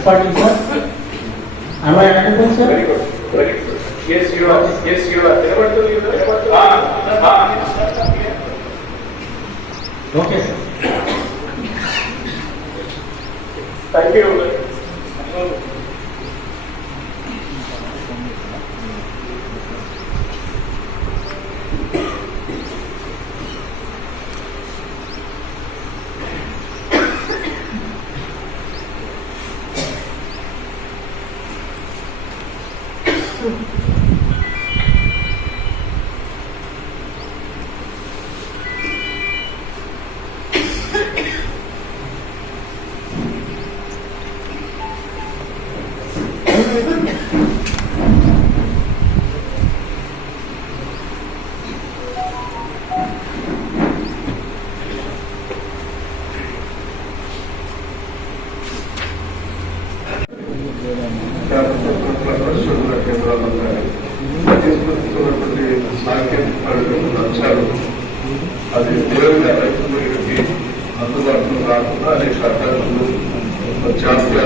Starting, sir. Am I audible, sir? Very good. Very good. Yes, you are. Yes, you are. Okay, sir. Thank you. లక్ష్యాలు అది తీవ్రంగా రైతులకి అందుబాటులో రాకుండా అనేక అడ్డంకులు జాతీయ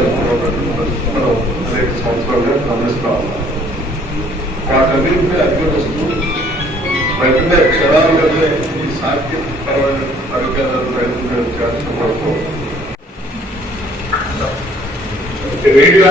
మనం అనేక సంవత్సరాలుగా గమనిస్తా ఉన్నాం. వాటన్నింటినీ అధిగమిస్తూ వెంటనే క్షణాలుగానే ఈ సాంకేతికపరమైన పరిజ్ఞానాలు రైతులు చేర్చడం వరకు రేడియో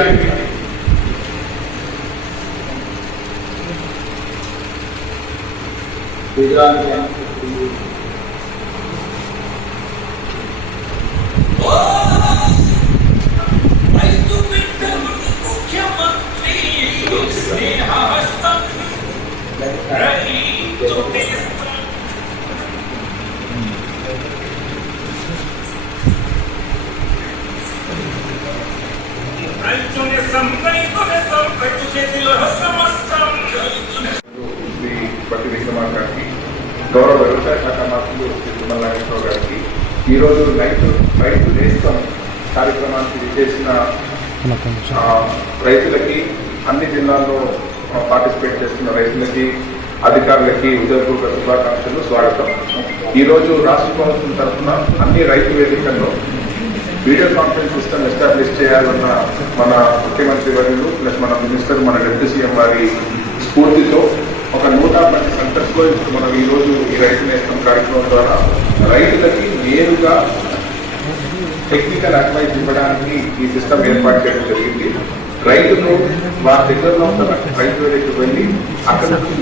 పట్టి విక్రమార్ గారికి, గౌరవ వ్యవసాయ శాఖ మంత్రులు తిరుమల నాగేశ్వరరావు గారికి, ఈరోజు రైతు నేస్తం కార్యక్రమానికి విచ్చేసిన రైతులకి, అన్ని జిల్లాల్లో పార్టిసిపేట్ చేస్తున్న రైతులకి, అధికారులకి హృదయపూర్వక శుభాకాంక్షలు, స్వాగతం. ఈరోజు రాష్ట్ర ప్రభుత్వం తరఫున అన్ని రైతు వేదికల్లో వీడియో కాన్ఫరెన్స్ సిస్టమ్ ఎస్టాబ్లిష్ చేయాలన్న మన ముఖ్యమంత్రి వర్యులు ప్లస్ మన మినిస్టర్, మన డిప్యూటీ సీఎం వారి స్ఫూర్తితో ఒక 110 సెంటర్స్ లో ఇప్పుడు మనం ఈరోజు ఈ రైతు నేస్తం కార్యక్రమం ద్వారా రైతులకి నేరుగా టెక్నికల్ అడ్వైస్ ఇవ్వడానికి ఈ సిస్టమ్ ఏర్పాటు చేయడం జరిగింది. రైతులు వారి దగ్గరలో ఉన్న రైతు దగ్గరికి వెళ్ళి అక్కడ నుంచి